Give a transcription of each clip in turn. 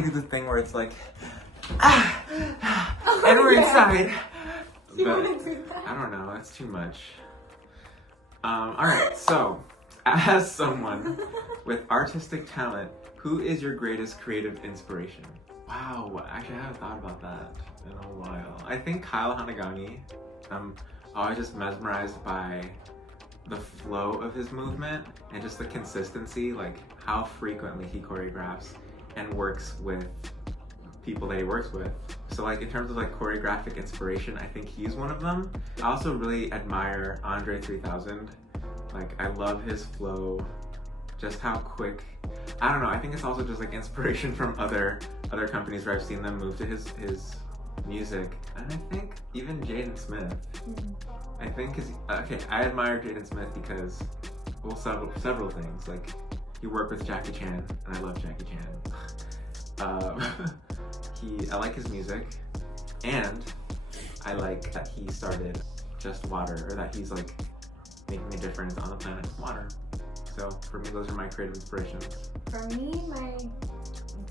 they do the thing where it's like, and we're inside. But I don't know, that's too much. Alright, so, as someone with artistic talent, who is your greatest creative inspiration? Wow, actually I haven't thought about that in a while. I think Kyle Hanagami. I'm always just mesmerized by the flow of his movement and just the consistency, like how frequently he choreographs and works with people that he works with. So like in terms of like choreographic inspiration, I think he's one of them. I also really admire Andre 3000. Like I love his flow, just how quick. I don't know, I think it's also just like inspiration from other companies where I've seen them move to his music. And I think even Jaden Smith. I think I admire Jaden Smith because, well, several things. Like, you work with Jackie Chan, and I love Jackie Chan. I like his music, and I like that he started Just Water, or that he's like making a difference on the planet with water. So for me, those are my creative inspirations. For me, my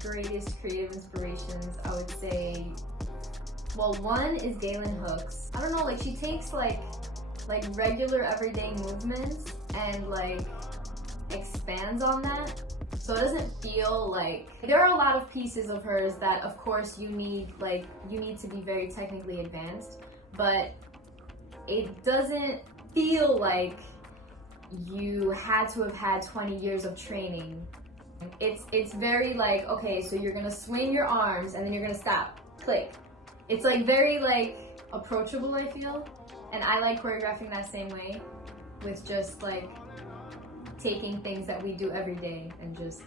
greatest creative inspirations, I would say, well, one is Galen Hooks. I don't know, like she takes like regular everyday movements and like expands on that. So it doesn't feel like, there are a lot of pieces of hers that of course you need to be very technically advanced, but it doesn't feel like you had to have had 20 years of training. It's very like, okay, so you're gonna swing your arms and then you're gonna stop, click. It's like very like approachable, I feel. And I like choreographing that same way, with just like taking things that we do every day and just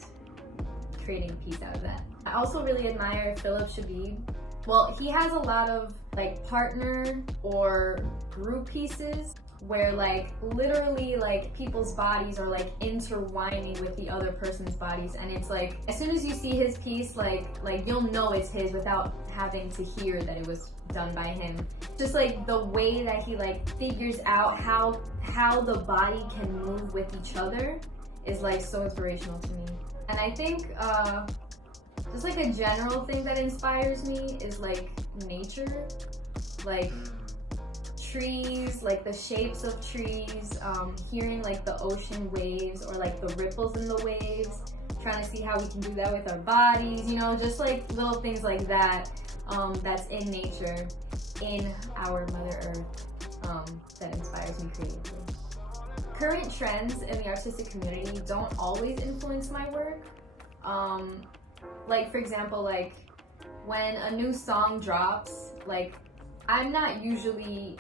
creating a piece out of that. I also really admire Philip Shabib. Well, he has a lot of like partner or group pieces where like literally like people's bodies are like intertwining with the other person's bodies, and it's like as soon as you see his piece, like you'll know it's his without having to hear that it was done by him. Just like the way that he like figures out how the body can move with each other is like so inspirational to me. And I think just like a general thing that inspires me is like nature, like trees, like the shapes of trees, hearing like the ocean waves or like the ripples in the waves, trying to see how we can do that with our bodies, you know, just like little things like that, that's in nature, in our Mother Earth, that inspires me creatively. Current trends in the artistic community don't always influence my work. Like for example, like when a new song drops, like I'm not usually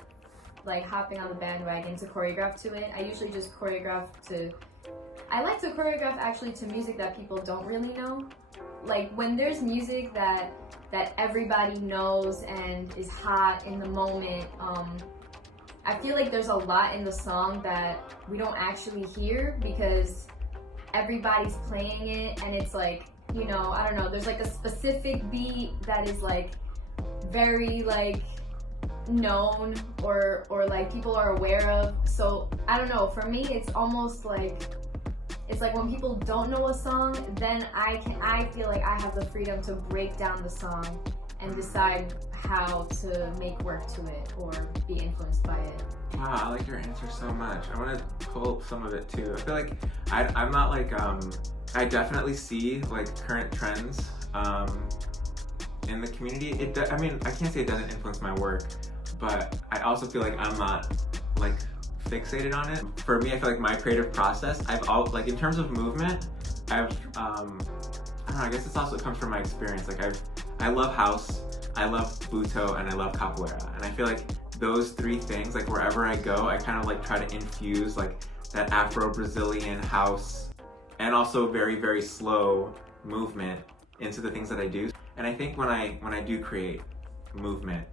like hopping on the bandwagon to choreograph to it. I usually just I like to choreograph actually to music that people don't really know. Like when there's music that everybody knows and is hot in the moment, I feel like there's a lot in the song that we don't actually hear because everybody's playing it, and it's like, you know, I don't know, there's like a specific beat that is like very like known or like people are aware of. So I don't know, for me it's almost like, it's like when people don't know a song, then I feel like I have the freedom to break down the song and decide how to make work to it or be influenced by it. Wow, I like your answer so much. I want to pull some of it too. I feel like I'm not like, I definitely see like current trends in the community. I mean, I can't say it doesn't influence my work, but I also feel like I'm not like fixated on it. For me, I feel like my creative process, like in terms of movement, I don't know, I guess it comes from my experience. Like I love house, I love buto, and I love capoeira. And I feel like those three things, like wherever I go, I kind of like try to infuse like that Afro-Brazilian house and also very, very slow movement into the things that I do. And I think when I do create movement,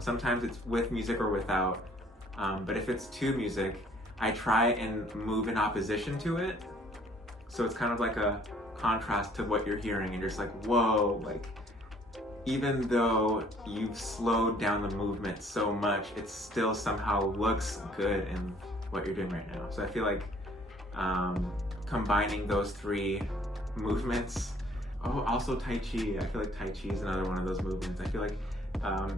sometimes it's with music or without, but if it's to music, I try and move in opposition to it. So it's kind of like a contrast to what you're hearing, and you're just like, whoa, like even though you've slowed down the movement so much, it still somehow looks good in what you're doing right now. So I feel like combining those three movements Oh, also Tai Chi. I feel like Tai Chi is another one of those movements. I feel like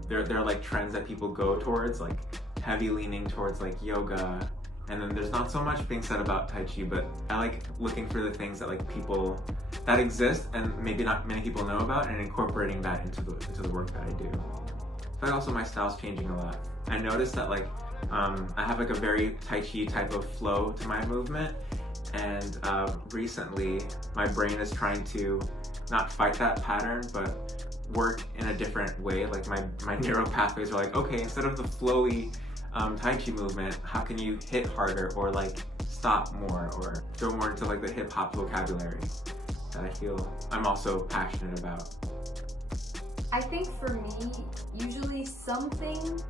there are like trends that people go towards, like heavy leaning towards like yoga, and then there's not so much being said about Tai Chi, but I like looking for the things that like people that exist and maybe not many people know about, and incorporating that into the work that I do. I feel like also my style's changing a lot. I noticed that like I have like a very Tai Chi type of flow to my movement, and recently my brain is trying to not fight that pattern, but work in a different way. Like my neural pathways are like, okay, instead of the flowy Tai Chi movement, how can you hit harder or like stop more or go more into like the hip hop vocabulary that I feel I'm also passionate about. I think for me, usually something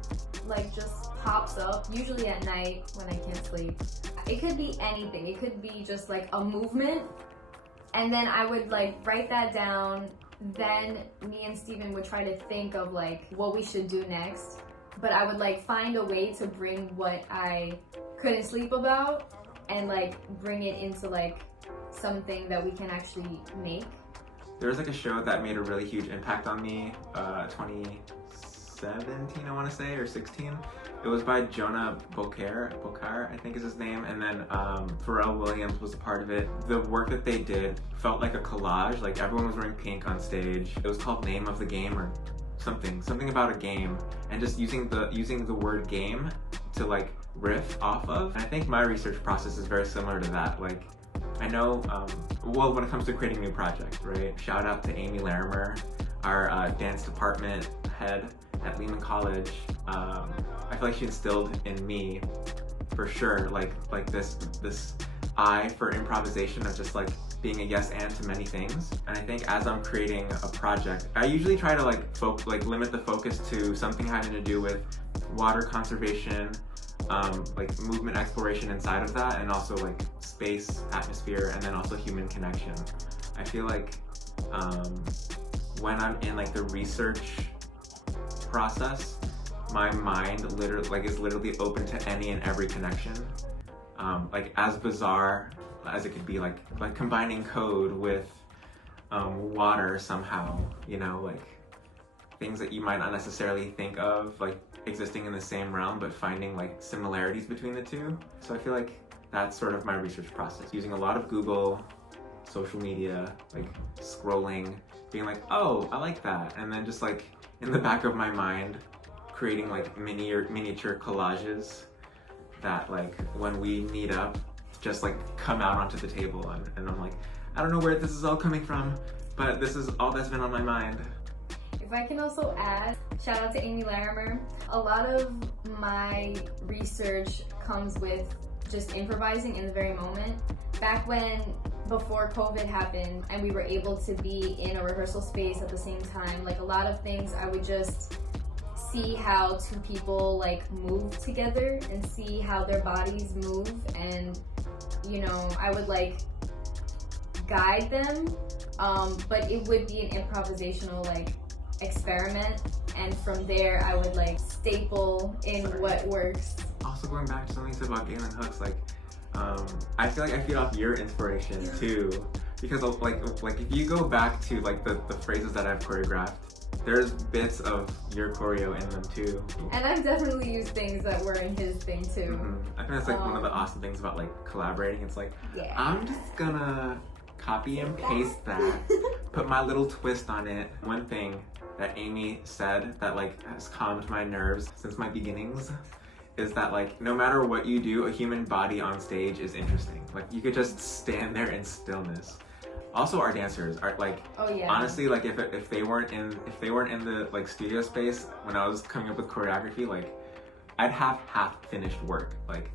like just pops up, usually at night when I can't sleep. It could be anything. It could be just like a movement, and then I would like write that down. Then me and Steven would try to think of like what we should do next. But I would like find a way to bring what I couldn't sleep about and like bring it into like something that we can actually make. There was like a show that made a really huge impact on me, 2017 I want to say, or 16. It was by Jonah Bokar, I think is his name, and then Pharrell Williams was a part of it. The work that they did felt like a collage, like everyone was wearing pink on stage. It was called Name of the Game or something about a game, and just using the word game to like riff off of. And I think my research process is very similar to that. Like I know, well, when it comes to creating new projects, right? Shout out to Amy Larimer, our dance department head at Lehman College. I feel like she instilled in me, for sure, like this eye for improvisation of just like being a yes and to many things. And I think as I'm creating a project, I usually try to like limit the focus to something having to do with water conservation, like movement exploration inside of that, and also like space, atmosphere, and then also human connection. I feel like when I'm in like the research process, my mind is literally open to any and every connection. Like as bizarre as it could be, like combining code with water somehow, you know, like things that you might not necessarily think of like existing in the same realm, but finding like similarities between the two. So I feel like that's sort of my research process, using a lot of Google, social media, like scrolling, being like, oh, I like that, and then just like in the back of my mind creating like miniature collages that like when we meet up just like come out onto the table, and I'm like, I don't know where this is all coming from, but this is all that's been on my mind. If I can also add, shout out to Amy Larimer. A lot of my research comes with just improvising in the very moment. Back before COVID happened and we were able to be in a rehearsal space at the same time, like a lot of things I would just see how two people like move together and see how their bodies move, and you know, I would like guide them, but it would be an improvisational like experiment, and from there I would like staple in what works. Also going back to something you said about Galen hooks, like I feel like I feed off your inspiration too, because like if you go back to like the phrases that I've choreographed, there's bits of your choreo in them too. And I've definitely used things that were in his thing too. I think that's like one of the awesome things about like collaborating. It's like, yeah, I'm just gonna copy and paste that, put my little twist on it. One thing that Amy said that like has calmed my nerves since my beginnings is that like no matter what you do, a human body on stage is interesting. Like you could just stand there in stillness. Also, our dancers are like, oh yeah, honestly, like if they weren't in the like studio space when I was coming up with choreography, like I'd have half finished work. Like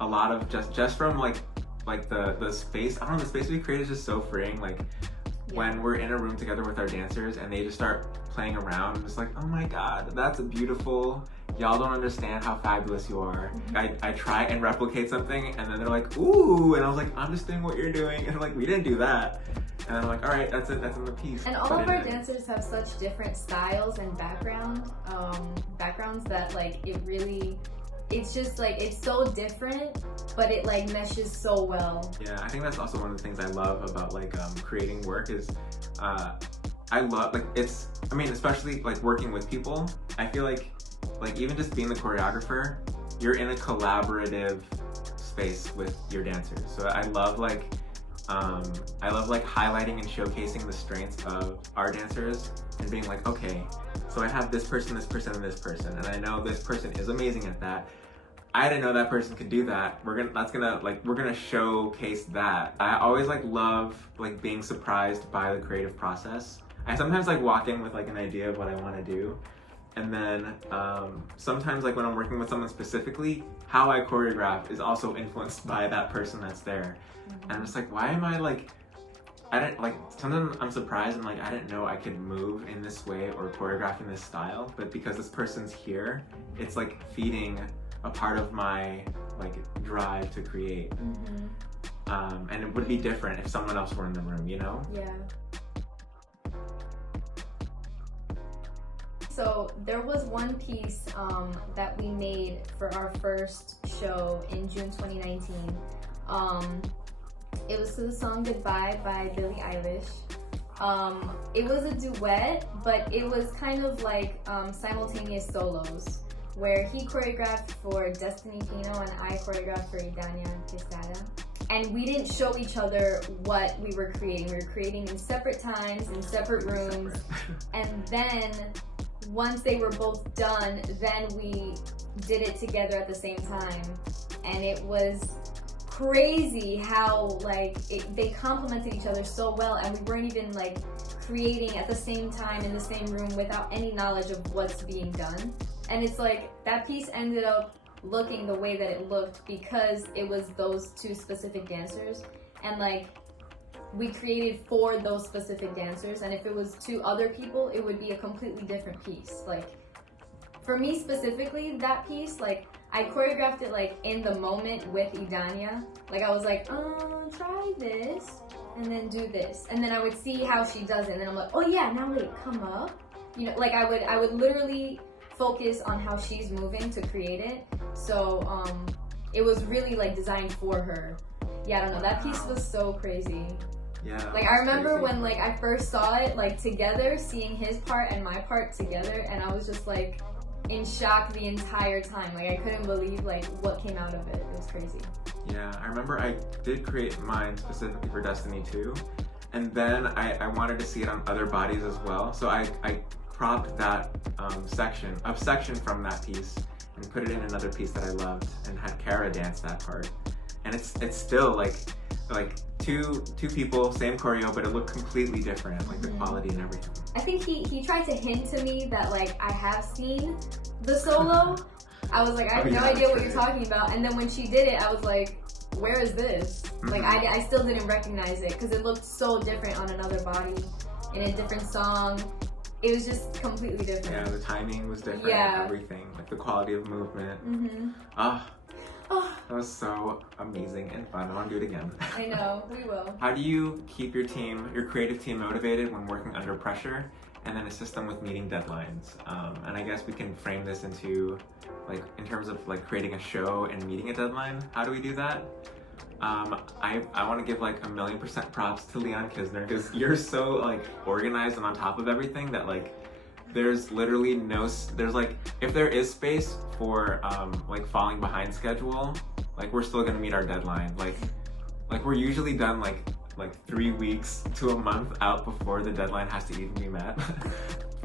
a lot of just from like the space. I don't know, the space we create is just so freeing. Like when we're in a room together with our dancers and they just start playing around, I'm just like, oh my god, that's beautiful. Y'all don't understand how fabulous you are. I try and replicate something and then they're like, ooh, and I was like, I'm just doing what you're doing, and I'm like, we didn't do that. And I'm like, all right, that's it, that's in the piece. And all of our dancers have such different styles and backgrounds that like it's just like, it's so different, but it like meshes so well. Yeah, I think that's also one of the things I love about like creating work is I love, like, especially like working with people, I feel like even just being the choreographer, you're in a collaborative space with your dancers. So I love highlighting and showcasing the strengths of our dancers and being like, okay, so I have this person, and this person, and I know this person is amazing at that. I didn't know that person could do that. We're gonna showcase that. I always love being surprised by the creative process. I sometimes walk in with an idea of what I want to do, and then sometimes when I'm working with someone specifically, how I choreograph is also influenced by that person that's there. And I'm just why am I sometimes I'm surprised and I didn't know I could move in this way or choreograph in this style, but because this person's here, it's feeding a part of my drive to create. And it would be different if someone else were in the room, you know? Yeah. So there was one piece that we made for our first show in June 2019. It was to the song Goodbye by Billie Eilish. It was a duet, but it was kind of simultaneous solos, where he choreographed for Destiny Pino and I choreographed for Galvan and Lian Kizner. And we didn't show each other what we were creating. We were creating in separate times, in separate rooms. And then once they were both done, then we did it together at the same time. And it was crazy how they complemented each other so well, and we weren't even creating at the same time in the same room without any knowledge of what's being done. And it's that piece ended up looking the way that it looked because it was those two specific dancers, and we created for those specific dancers, and if it was two other people, it would be a completely different piece. For me specifically, that piece, I choreographed it in the moment with Idania. I was try this and then do this, and then I would see how she does it, and then I'm oh yeah, now wait, come up, you know, I would literally focus on how she's moving to create it. So it was really designed for her. Yeah, I don't know, that piece was so crazy. Yeah. I remember when I first saw it together, seeing his part and my part together, and I was just in shock the entire time. I couldn't believe what came out of it. It was crazy. Yeah, I remember I did create mine specifically for Destiny 2, and then I wanted to see it on other bodies as well. So I cropped that section from that piece and put it in another piece that I loved and had Kara dance that part. And it's still two people, same choreo, but it looked completely different, the quality and everything. I think he tried to hint to me that I have seen the solo. I was I have no idea what you're talking about. And then when she did it, I was where is this? I still didn't recognize it because it looked so different on another body, in a different song. It was just completely different. Yeah, the timing was different, everything, the quality of movement. That was so amazing and fun. I want to do it again. I know, we will. How do you keep your creative team motivated when working under pressure, and then assist them with meeting deadlines? And I guess we can frame this into in terms of creating a show and meeting a deadline. How do we do that? I want to give 1,000,000% props to Lian Kizner, because you're so organized and on top of everything that there's literally if there is space for falling behind schedule, we're still gonna meet our deadline. We're usually done 3 weeks to a month out before the deadline has to even be met.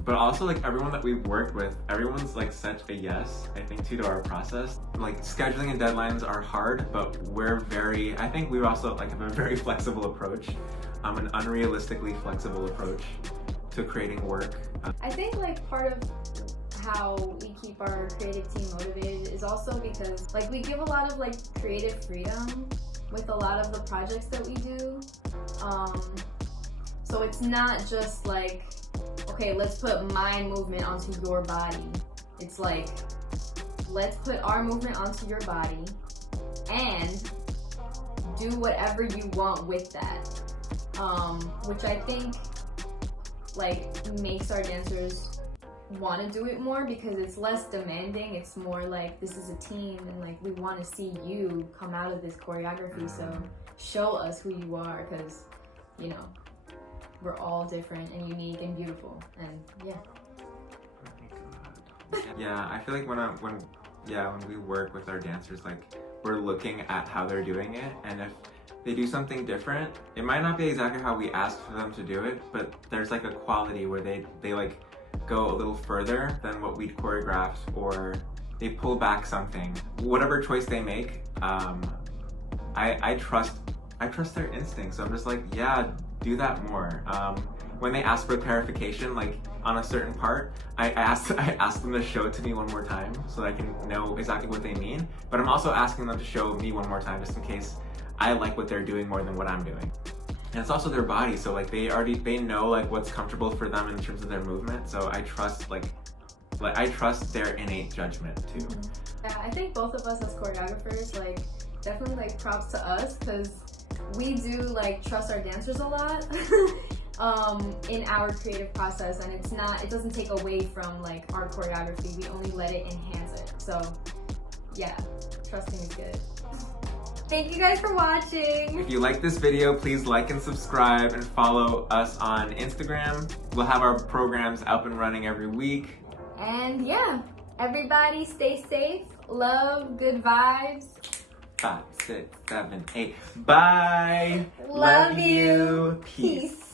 But also everyone that we've worked with, everyone's such a yes, I think, to our process. Scheduling and deadlines are hard, but I think we also have a very flexible approach, an unrealistically flexible approach to creating work. I think part of how we keep our creative team motivated is also because we give a lot of creative freedom with a lot of the projects that we do. So it's not just okay, let's put my movement onto your body. It's let's put our movement onto your body and do whatever you want with that. Which I think makes our dancers want to do it more because it's less demanding. It's more this is a team, and we want to see you come out of this choreography, so show us who you are, because we're all different and unique and beautiful, and yeah. Yeah, I feel like when we work with our dancers, like we're looking at how they're doing it, and if they do something different, it might not be exactly how we asked for them to do it, but there's like a quality where they like go a little further than what we'd choreographed, or they pull back something. Whatever choice they make, I trust their instincts. So I'm just like, yeah, do that more. When they ask for clarification, like on a certain part, I asked them to show it to me one more time so that I can know exactly what they mean. But I'm also asking them to show me one more time just in case I like what they're doing more than what I'm doing. And it's also their body, so like they know like what's comfortable for them in terms of their movement. So I trust I trust their innate judgment too. Yeah, I think both of us as choreographers, like definitely like props to us, because we do like trust our dancers a lot in our creative process, and it doesn't take away from like our choreography. We only let it enhance it. So yeah, trusting is good. Thank you guys for watching. If you like this video, please like and subscribe and follow us on Instagram. We'll have our programs up and running every week. And yeah, everybody stay safe, love, good vibes. 5, 6, 7, 8. Bye. Love you. Peace.